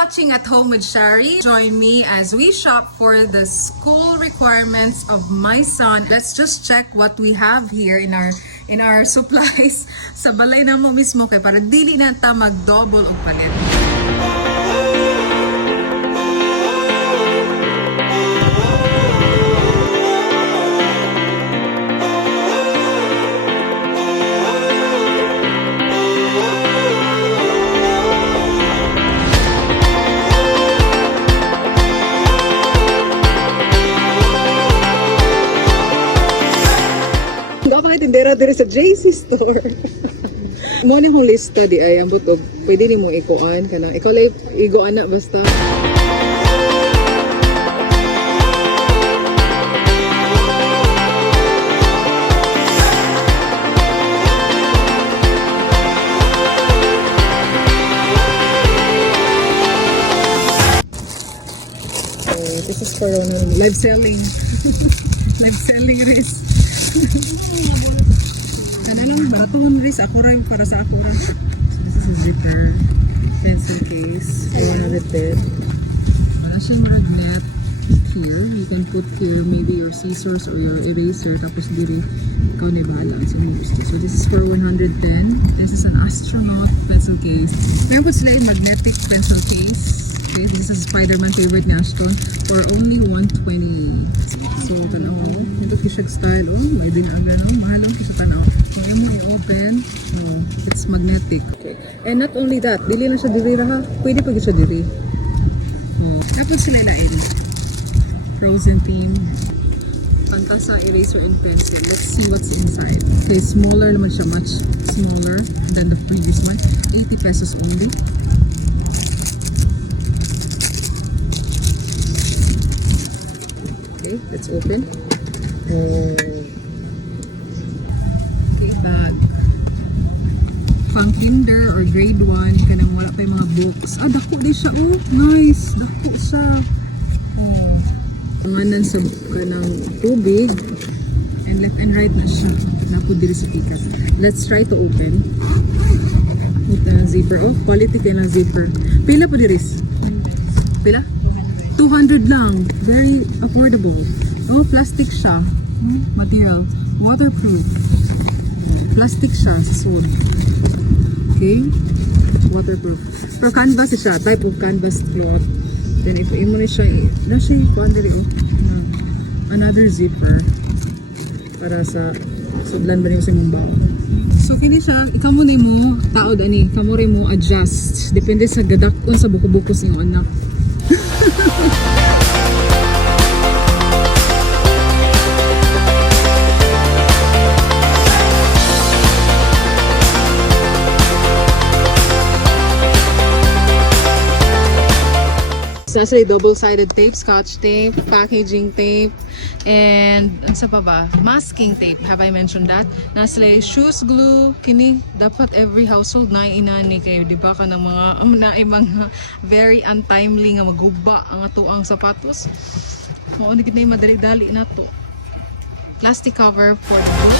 watching At Home with Shari. Join me as we shop for the school requirements of my son. Let's just check what we have here in our supplies sa balay na mo mismo kay para dili na ta mag-double og palit. Tindera dire sa JC store. Mo ni hong lista di ay ang butog. Pwede ni mo ikuan kana. Ikaw lay iguan na basta. This is for live selling. Live selling risk. Ano lang, baraton ris, ako rin para sa ako rin. So this is a zipper, pencil case, 410. Wala siyang magnet here. You can put here maybe your scissors or your eraser, tapos diri, ikaw na bahala sa mga gusto. So this is for 110. This is an astronaut pencil case. Meron po sila yung magnetic pencil case. Okay, this is Spider-Man favorite ni Ashton for only 120. So, tanaw ko. Ito kishag style. Oh, may dinaga no? Mahal ang kisa tanaw. Kung yung mo i-open, it's magnetic. Okay. And not only that, dili na siya diri ha. Pwede pa siya diri. Tapos sila ilain. Frozen theme. Pantasa, eraser, and pencil. Let's see what's inside. Okay, smaller naman siya. Much smaller than the previous one. 80 pesos only. Let's open. Oh. Okay, bag. Pang kinder or grade 1, kanang wala pa yung mga books. Ah, dako din siya. Oh, nice. Dako siya. Oh. Tamanan sa kanang tubig. And left and right na siya. Napo diri sa pikas. Let's try to open. Ito na zipper. Oh, quality kayo ng zipper. Pila po diris? Pila? 200 lang. Very affordable. Oh, plastic siya. Material. Waterproof. Plastic siya sa sole. Okay? Waterproof. Pero canvas siya. Type of canvas cloth. Then if mo na siya, another zipper. Para sa sudlan ba niyo sa mumba. So kini siya, ikaw mo taod ani, kamo rin mo adjust. Depende sa gadakon sa buko-bukos niyo anak. Nasa double-sided tape, scotch tape, packaging tape, and sa pa ba? Masking tape. Have I mentioned that? Nasa shoes glue. Kini dapat every household na inani kayo, di ba? Kanang mga very untimely nga maguba ang ato ang sapatos. Mao ni gid na madali-dali na to. Plastic cover for the book.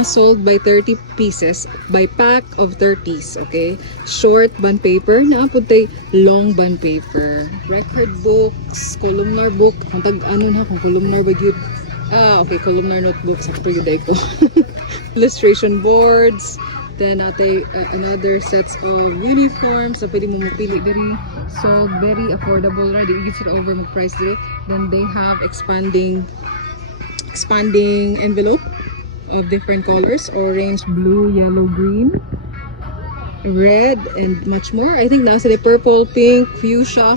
Sold by 30 pieces by pack of 30s, okay? Short bond paper, naapod tay long bond paper. Record books, columnar book, kung tag-ano na, kung columnar ba yun? Ah, okay, columnar notebook, sakto yun ko. Illustration boards, then atay another sets of uniforms, so pwede mo mapili dari. Sold very affordable, right? You get it over mag-price diri. Then they have expanding envelope of different colors, orange, blue, yellow, green, red, and much more. I think nasa purple, pink, fuchsia.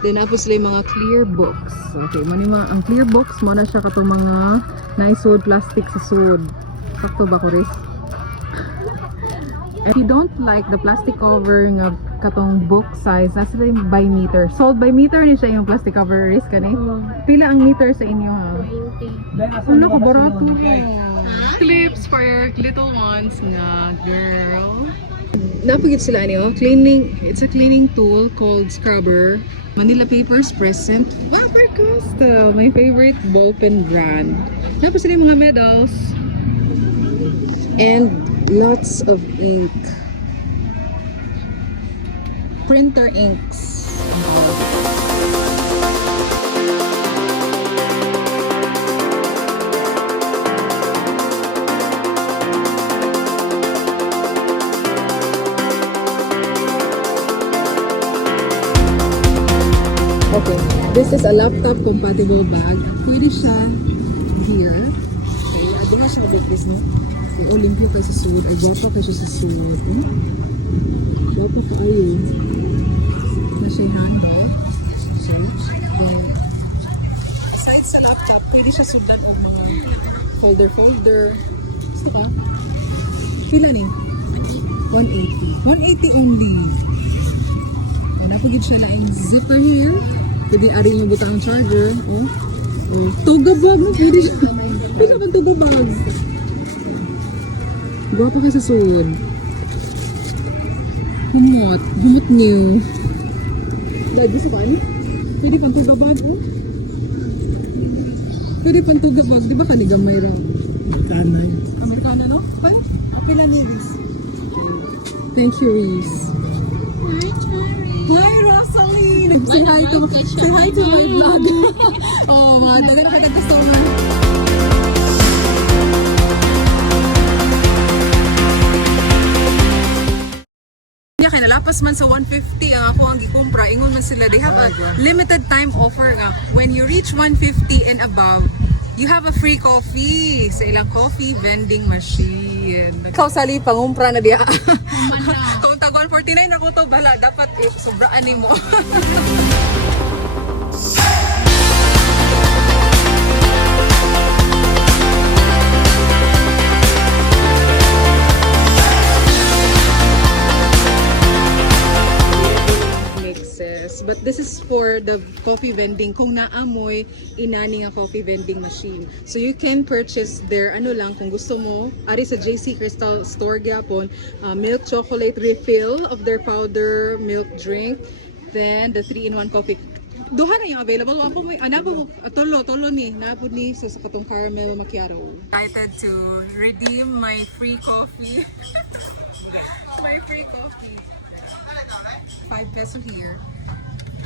Then napos sila mga clear books. Okay, ang clear books mo na siya katong mga naisod plastic sa sud. Sakto ba ko rin? If you don't like the plastic cover ng katong book size, nasa sila yung by meter. Sold by meter ni siya yung plastic cover risk kani. Pila ang meter sa inyo ha? 20. Ano ko barato. Clips for your little ones na girl. Napagit sila niyo, cleaning, it's a cleaning tool called scrubber. Manila Papers present. Faber-Castell, my favorite ballpen brand. Napag sila yung mga medals. And lots of ink. Printer inks. Okay, this is a laptop compatible bag. Pwede siya here. Okay, adi nga siya like this, no? Okay, Olympia kayo sa suit. Ay, guwapa kayo siya sa suit. Guwapa ka ayo. Na siya yung handle. So, aside sa laptop, pwede siya sudan ng mga folder. Gusto ka? Pila ni? 180. 180 only. Napagid siya laing zipper here. Pwede ari yung butang charger. Oh. Oh. Toga bag. No? Pwede siya. Pwede ba toga bag? Guwapa ka sa suod. Humot. Humot new. Dahil gusto ka ano? Pwede pang toga bag. Oh. Pwede pang toga bag. Di ba kanigamay raw? Kanay. Amerikana, no? What? Pila ni Riz? Thank you, Reese. Hi, Rosalie! Say hi to my vlog. Oh, mga dagan ka nagkastomer. Kaya nalapas man sa 150 ang ako ang gikumpra. Ingon man sila, they have a limited time offer nga. When you reach 150 and above, you have a free coffee sa ilang coffee vending machine. Ikaw sali pangumpra na diya. Kung tag 149 ako to, bala dapat sobraan nimo. Mixes. But this is for the coffee vending. Kung naamoy, inani nga coffee vending machine. So you can purchase there, ano lang, kung gusto mo, ari sa JC Crystal Store gyapon, milk chocolate refill of their powder milk drink, then the 3-in-1 coffee. Duha na yung available. Ako mo, tolo ni, napod ni sa katong caramel macchiato. Excited to redeem my free coffee. My free coffee. 5 peso here.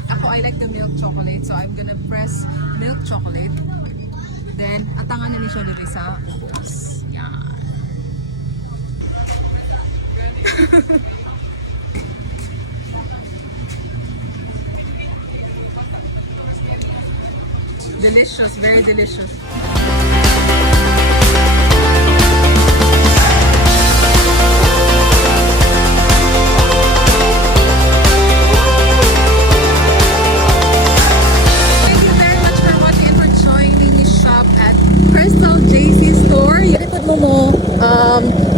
Ako, I like the milk chocolate, so I'm gonna press milk chocolate. Then, atangan na ni siya dito sa bukas. Yan. Delicious, very delicious.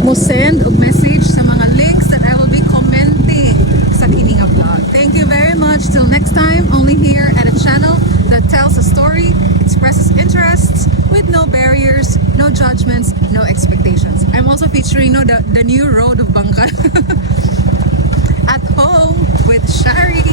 Mo send a message sa mga links that I will be commenting sa kining vlog. Thank you very much. Till next time, only here at a channel that tells a story, expresses interests with no barriers, no judgments, no expectations. I'm also featuring the new road of Bangka at home with Shari.